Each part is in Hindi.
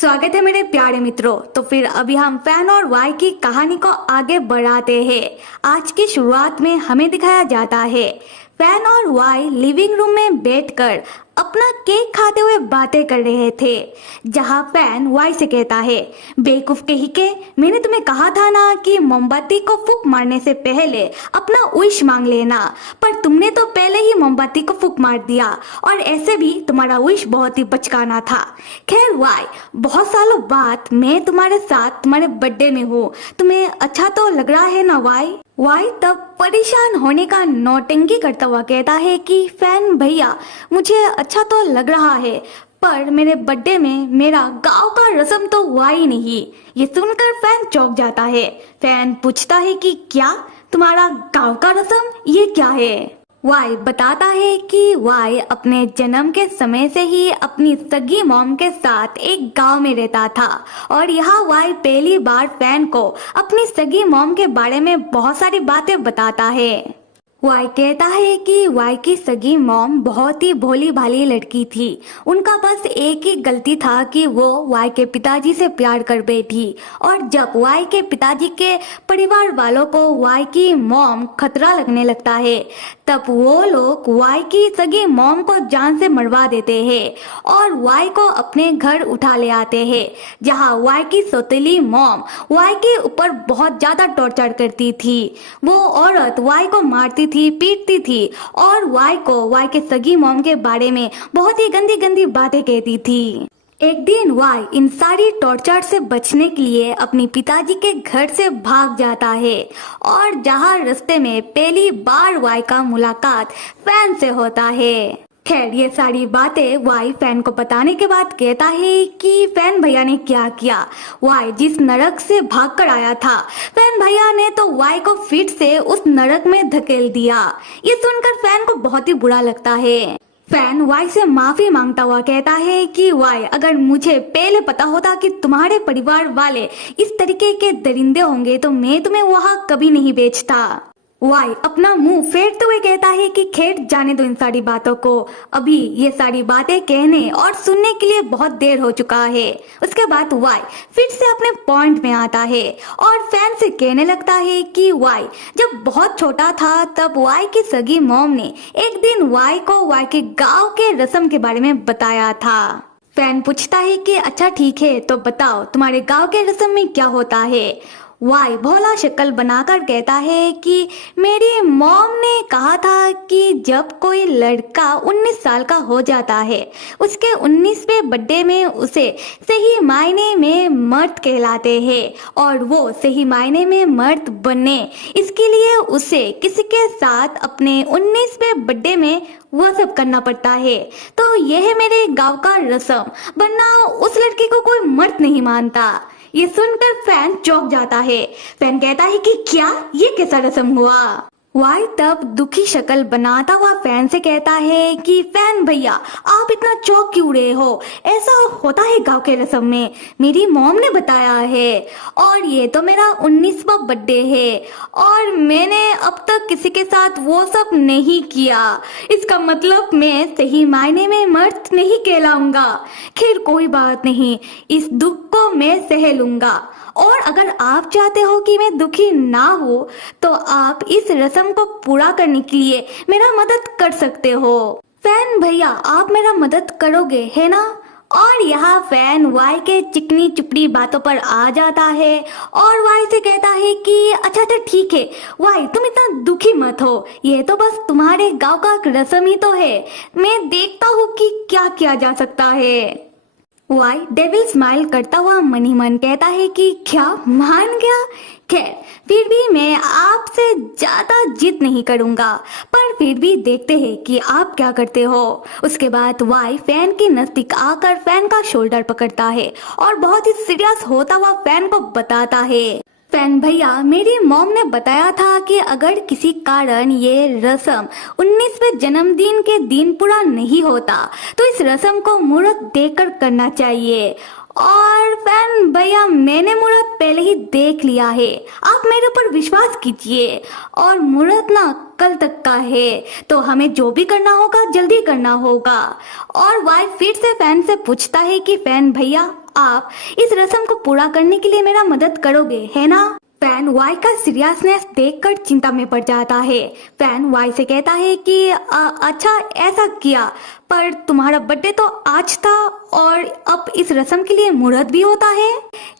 स्वागत है मेरे प्यारे मित्रों। तो फिर अभी हम फैन और वाई की कहानी को आगे बढ़ाते हैं। आज की शुरुआत में हमें दिखाया जाता है फैन और वाई लिविंग रूम में बैठकर अपना केक खाते हुए बातें कर रहे थे, जहां फैन वाई से कहता है, बेवकूफ कहीं के, मैंने तुम्हें कहा था ना कि मोमबत्ती को फूंक मारने से पहले अपना विश मांग लेना, पर तुमने तो पहले ही मोमबत्ती को फूंक मार दिया और ऐसे भी तुम्हारा विश बहुत ही बचकाना था। खैर वाई, बहुत सालों बाद मैं तुम्हारे साथ तुम्हारे बर्थडे में हूँ, तुम्हें अच्छा तो लग रहा है ना वाई? वाई तब परेशान होने का नौटंकी करता हुआ कहता है कि फैन भैया, मुझे अच्छा तो लग रहा है, पर मेरे बर्थडे में मेरा गांव का रस्म तो हुआ ही नहीं। ये सुनकर फैन चौंक जाता है। फैन पूछता है कि क्या तुम्हारा गांव का रस्म, ये क्या है? वाई बताता है कि वाई अपने जन्म के समय से ही अपनी सगी मॉम के साथ एक गांव में रहता था और यहाँ वाई पहली बार फैन को अपनी सगी मॉम के बारे में बहुत सारी बातें बताता है। वाई कहता है कि वाई की सगी मॉम बहुत ही भोली भाली लड़की थी। उनका बस एक ही गलती था कि वो वाई के पिताजी से प्यार कर बैठी, और जब वाई के पिताजी के परिवार वालों को वाई की मॉम खतरा लगने लगता है, तब वो लोग वाई की सगी मॉम को जान से मरवा देते हैं और वाई को अपने घर उठा ले आते हैं, जहां वाई की सौतेली मॉम वाई के ऊपर बहुत ज्यादा टॉर्चर करती थी। वो औरत वाई को मारती थी, पीटती थी और वाई को वाई के सगी मॉम के बारे में बहुत ही गंदी गंदी बातें कहती थी। एक दिन वाई इन सारी टॉर्चर से बचने के लिए अपने पिताजी के घर से भाग जाता है, और जहां रास्ते में पहली बार वाई का मुलाकात फैन से होता है। खैर, ये सारी बातें वाई फैन को बताने के बाद कहता है कि फैन भैया ने क्या किया। वाई जिस नरक से भाग कर आया था, फैन भैया ने तो वाई को फिर से उस नरक में धकेल दिया। ये सुनकर फैन को बहुत ही बुरा लगता है। फैन वाई से माफी मांगता हुआ कहता है कि वाई, अगर मुझे पहले पता होता कि तुम्हारे परिवार वाले इस तरीके के दरिंदे होंगे तो मैं तुम्हें वहां कभी नहीं भेजता। वाई अपना मुंह फेरते हुए कहता है कि खैर जाने दो इन सारी बातों को, अभी ये सारी बातें कहने और सुनने के लिए बहुत देर हो चुका है। उसके बाद वाई फिर से अपने पॉइंट में आता है और फैन से कहने लगता है कि वाई जब बहुत छोटा था तब वाई की सगी मॉम ने एक दिन वाई को वाई के गांव के रस्म के बारे में बताया था। फैन पूछता है कि अच्छा ठीक है, तो बताओ तुम्हारे गांव के रस्म में क्या होता है? वाई भोला शक्ल बनाकर कहता है कि मेरी मॉम ने कहा था कि जब कोई लड़का 19 साल का हो जाता है, उसके 19वें बर्थडे में उसे सही मायने में मर्द कहलाते हैं, और वो सही मायने में मर्द बने इसके लिए उसे किसी के साथ अपने 19वें बर्थडे में वो सब करना पड़ता है। तो यह है मेरे गांव का रस्म, वरना उस लड़की को कोई मर्द नहीं मानता। ये सुनकर फैन चौंक जाता है। फैन कहता है कि क्या, ये कैसा रस्म हुआ? वाई तब दुखी शक्ल बनाता हुआ फैन से कहता है कि फैन भैया, आप इतना चौंक क्यों रहे हो? ऐसा होता है गांव के रस्म में, मेरी मॉम ने बताया है, और ये तो मेरा 19वां बर्थडे है और मैंने अब तक किसी के साथ वो सब नहीं किया। इसका मतलब मैं सही मायने में मर्द नहीं कहलाऊंगा। खैर कोई बात नहीं, इस दुख को मैं सह लूंगा, और अगर आप चाहते हो कि मैं दुखी ना हो तो आप इस रस्म को पूरा करने के लिए मेरा मदद कर सकते हो। फैन भैया, आप मेरा मदद करोगे है ना? और यहाँ फैन वाई के चिकनी चुपड़ी बातों पर आ जाता है और वाई से कहता है कि अच्छा ठीक है वाई, तुम इतना दुखी मत हो, ये तो बस तुम्हारे गांव का रस्म ही तो है, मैं देखता हूँ कि क्या किया जा सकता है। वाई डेविल स्माइल करता हुआ मन ही मन कहता है कि क्या मान गया? खैर फिर भी मैं आपसे ज्यादा जिद नहीं करूंगा, पर फिर भी देखते हैं कि आप क्या करते हो। उसके बाद वाई फैन के नजदीक आकर फैन का शोल्डर पकड़ता है और बहुत ही सीरियस होता हुआ फैन को बताता है, फैन भैया, मेरी मॉम ने बताया था कि अगर किसी कारण ये रस्म 19वें जन्मदिन के दिन पूरा नहीं होता तो इस रस्म को मुहूर्त देखकर करना चाहिए। और फैन भैया, मैंने मुहूर्त पहले ही देख लिया है, आप मेरे ऊपर विश्वास कीजिए, और मुहूर्त ना कल तक का है, तो हमें जो भी करना होगा जल्दी करना होगा। और वाई फिर से फैन से पूछता है कि फैन भैया, आप इस रस्म को पूरा करने के लिए मेरा मदद करोगे, है ना? फैन वाई का सीरियसनेस देखकर चिंता में पड़ जाता है। फैन वाई से कहता है कि अच्छा ऐसा किया, पर तुम्हारा बर्थडे तो आज था और अब इस रस्म के लिए मुहूर्त भी होता है।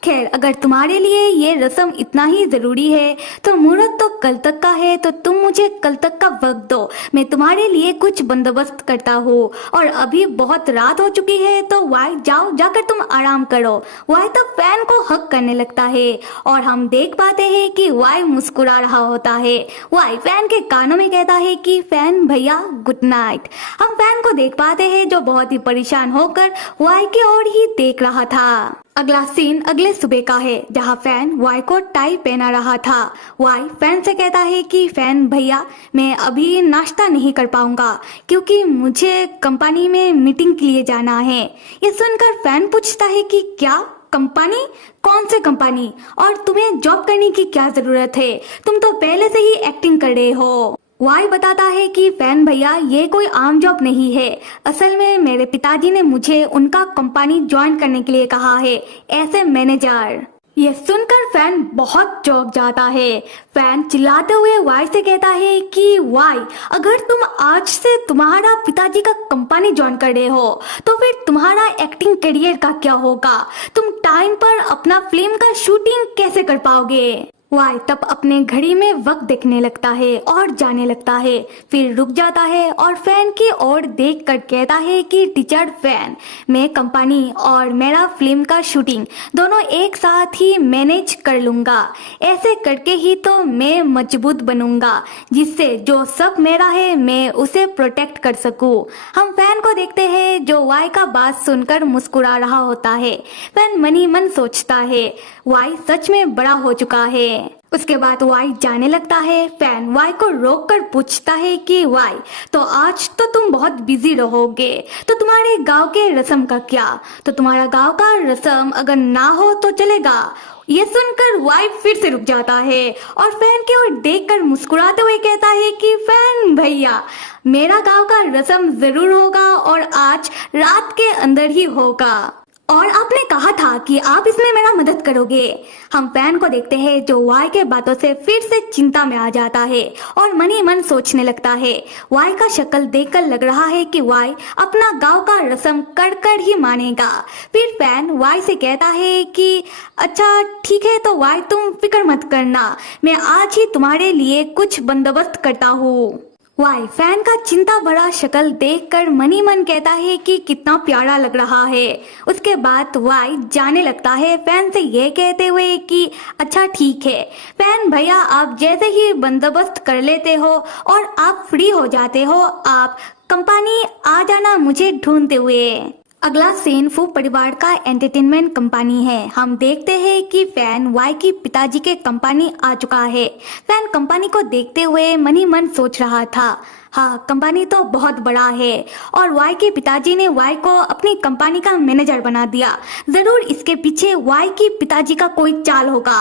खैर, अगर तुम्हारे लिए ये रस्म इतना ही जरूरी है तो मुहूर्त तो कल तक का है, तो तुम मुझे कल तक का वक्त दो, मैं तुम्हारे लिए कुछ बंदोबस्त करता हूँ। और अभी बहुत रात हो चुकी है, तो वाई जाओ, जाकर तुम आराम करो। वाई तो फैन को हक करने लगता है और हम देख पाते हैं कि वाई मुस्कुरा रहा होता है। वाई फैन के कानों में कहता है कि फैन भैया गुड नाइट। हम फैन को देख पाते हैं जो बहुत ही परेशान होकर वाई की ओर ही देख रहा था। अगला सीन अगले सुबह का है, जहाँ फैन वाई को टाई पहना रहा था। वाई फैन से कहता है कि फैन भैया मैं अभी नाश्ता नहीं कर पाऊंगा क्योंकि मुझे कंपनी में मीटिंग के लिए जाना है। ये सुनकर फैन पूछता है कि क्या कंपनी? कौन से कंपनी? और तुम्हें जॉब करने की क्या जरूरत है? तुम तो पहले से ही एक्टिंग कर रहे हो। वाई बताता है कि फैन भैया ये कोई आम जॉब नहीं है, असल में मेरे पिताजी ने मुझे उनका कंपनी ज्वाइन करने के लिए कहा है एज ए मैनेजर। ये सुनकर फैन बहुत चौंक जाता है। फैन चिल्लाते हुए वाई से कहता है कि वाई, अगर तुम आज से तुम्हारा पिताजी का कंपनी ज्वाइन कर रहे हो तो फिर तुम्हारा एक्टिंग करियर का क्या होगा? तुम टाइम पर अपना फिल्म का शूटिंग कैसे कर पाओगे? वाई तब अपने घड़ी में वक्त देखने लगता है और जाने लगता है, फिर रुक जाता है और फैन की ओर देख कर कहता है कि टीचर फैन, मैं कंपनी और मेरा फिल्म का शूटिंग दोनों एक साथ ही मैनेज कर लूंगा। ऐसे करके ही तो मैं मजबूत बनूंगा, जिससे जो सब मेरा है मैं उसे प्रोटेक्ट कर सकूं। हम फैन को देखते हैं जो वाई का बात सुनकर मुस्कुरा रहा होता है। फैन मनी मन सोचता है वाई सच में बड़ा हो चुका है। उसके बाद वाई जाने लगता है। फैन वाई को रोक कर पूछता है कि वाई, तो आज तो तुम बहुत बिजी रहोगे, तो तुम्हारे गांव के रस्म का क्या? तो तुम्हारा गांव का रस्म अगर ना हो तो चलेगा। ये सुनकर वाई फिर से रुक जाता है और फैन की ओर देखकर मुस्कुराते हुए कहता है कि फैन भैया, मेरा गांव का रस्म जरूर होगा और आज रात के अंदर ही होगा। और आपने कहा था कि आप इसमें मेरा मदद करोगे। हम फैन को देखते हैं जो वाई के बातों से फिर से चिंता में आ जाता है और मन ही मन सोचने लगता है। वाई का शक्ल देखकर लग रहा है कि वाई अपना गांव का रस्म कर कर ही मानेगा। फिर फैन वाई से कहता है कि अच्छा ठीक है, तो वाई तुम फिक्र मत करना, मैं आज ही तुम्हारे लिए कुछ बंदोबस्त करता हूँ। वाई फैन का चिंता भरा शक्ल देखकर मन ही मन कहता है कि कितना प्यारा लग रहा है। उसके बाद वाई जाने लगता है फैन से यह कहते हुए कि अच्छा ठीक है फैन भैया, आप जैसे ही बंदोबस्त कर लेते हो और आप फ्री हो जाते हो, आप कंपनी आ जाना मुझे ढूंढते हुए। अगला सीन फू परिवार का एंटरटेनमेंट कंपनी है। हम देखते हैं कि फैन वाई की पिताजी के कंपनी आ चुका है। फैन कंपनी को देखते हुए मन ही मन सोच रहा था, हाँ कंपनी तो बहुत बड़ा है और वाई के पिताजी ने वाई को अपनी कंपनी का मैनेजर बना दिया, जरूर इसके पीछे वाई की पिताजी का कोई चाल होगा।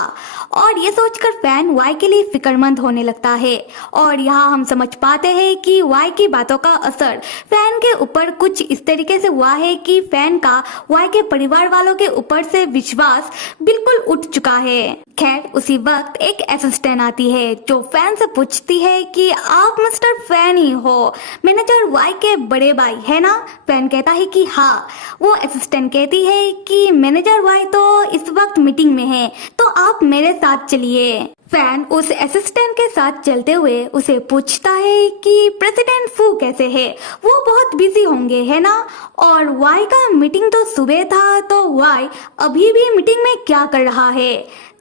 और ये सोचकर फैन वाई के लिए फिक्रमंद होने लगता है। और यहाँ हम समझ पाते हैं कि वाई की बातों का असर फैन के ऊपर कुछ इस तरीके से हुआ है कि फैन का वाई के परिवार वालों के ऊपर से विश्वास बिल्कुल उठ चुका है। खैर उसी वक्त एक असिस्टेंट आती है जो फैन से पूछती है कि आप मिस्टर फैन ही हो, मैनेजर वाई के बड़े भाई है ना? फैन कहता है कि हाँ। वो असिस्टेंट कहती है कि मैनेजर वाई तो इस वक्त मीटिंग में है, तो आप मेरे साथ चलिए। फैन उस असिस्टेंट के साथ चलते हुए उसे पूछता है कि प्रेसिडेंट फू कैसे है? वो बहुत बिजी होंगे है ना? और वाई का मीटिंग तो सुबह था, तो वाई अभी भी मीटिंग में क्या कर रहा है?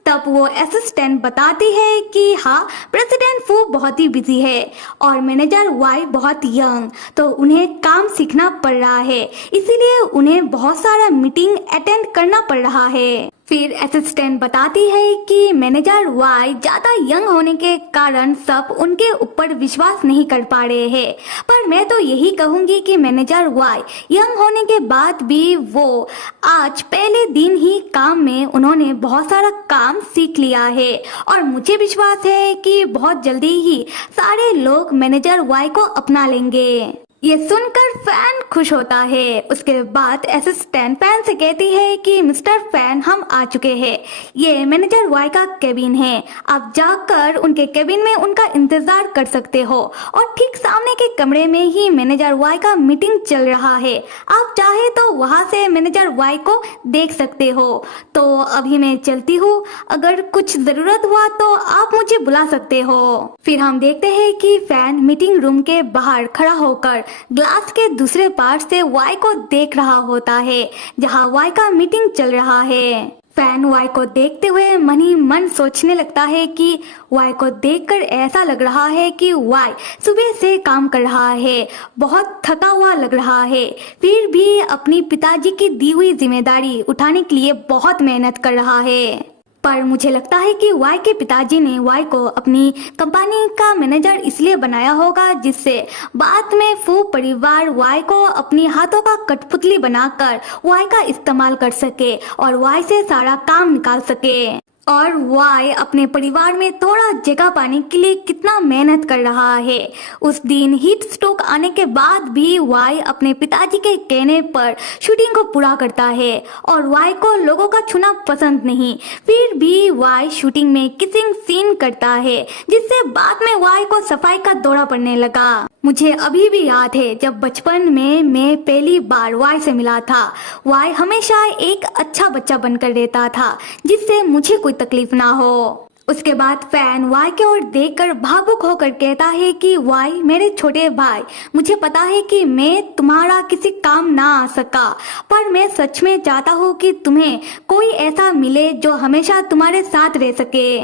तब वो असिस्टेंट बताती है कि हाँ प्रेसिडेंट फू बहुत ही बिजी है और मैनेजर वाई बहुत यंग, तो उन्हें काम सीखना पड़ रहा है, इसीलिए उन्हें बहुत सारा मीटिंग अटेंड करना पड़ रहा है। फिर असिस्टेंट बताती है कि मैनेजर वाई ज्यादा यंग होने के कारण सब उनके ऊपर विश्वास नहीं कर पा रहे हैं, पर मैं तो यही कहूंगी कि मैनेजर वाई यंग होने के बाद भी वो आज पहले दिन ही काम में उन्होंने बहुत सारा काम सीख लिया है और मुझे विश्वास है कि बहुत जल्दी ही सारे लोग मैनेजर वाई को अपना लेंगे। ये सुनकर फैन खुश होता है। उसके बाद असिस्टेंट फैन से कहती है कि मिस्टर फैन, हम आ चुके हैं। ये मैनेजर वाई का केबिन है, आप जाकर उनके केबिन में उनका इंतजार कर सकते हो। और ठीक सामने के कमरे में ही मैनेजर वाई का मीटिंग चल रहा है, आप चाहे तो वहां से मैनेजर वाई को देख सकते हो। तो अभी मैं चलती हूँ, अगर कुछ जरूरत हुआ तो आप मुझे बुला सकते हो। फिर हम देखते हैं कि फैन मीटिंग रूम के बाहर खड़ा होकर ग्लास के दूसरे पार से वाई को देख रहा होता है, जहां वाई का मीटिंग चल रहा है। फैन वाई को देखते हुए मन ही मन सोचने लगता है कि वाई को देखकर ऐसा लग रहा है कि वाई सुबह से काम कर रहा है, बहुत थका हुआ लग रहा है, फिर भी अपनी पिताजी की दी हुई जिम्मेदारी उठाने के लिए बहुत मेहनत कर रहा है। पर मुझे लगता है कि वाई के पिताजी ने वाई को अपनी कंपनी का मैनेजर इसलिए बनाया होगा जिससे बाद में फू परिवार वाई को अपनी हाथों का कठपुतली बनाकर वाई का इस्तेमाल कर सके और वाई से सारा काम निकाल सके। और वाई अपने परिवार में थोड़ा जगह पाने के लिए कितना मेहनत कर रहा है। उस दिन हीट स्ट्रोक आने के बाद भी वाई अपने पिताजी के कहने पर शूटिंग को पूरा करता है और वाई को लोगों का छूना पसंद नहीं, फिर भी वाई शूटिंग में किसिंग सीन करता है, जिससे बाद में वाई को सफाई का दौरा पड़ने लगा। मुझे अभी भी याद है जब बचपन में मैं पहली बार वाई से मिला था। वाई हमेशा एक अच्छा बच्चा बनकर रहता था, जिससे मुझे कोई तकलीफ ना हो। उसके बाद फैन वाई की ओर देखकर भावुक होकर कहता है कि वाई मेरे छोटे भाई, मुझे पता है कि मैं तुम्हारा किसी काम ना आ सका, पर मैं सच में चाहता हूँ कि तुम्हें कोई ऐसा मिले जो हमेशा तुम्हारे साथ रह सके।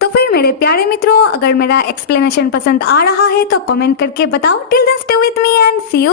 तो फिर मेरे प्यारे मित्रों, अगर मेरा एक्सप्लेनेशन पसंद आ रहा है तो कमेंट करके बताओ। Till then stay with me and see you.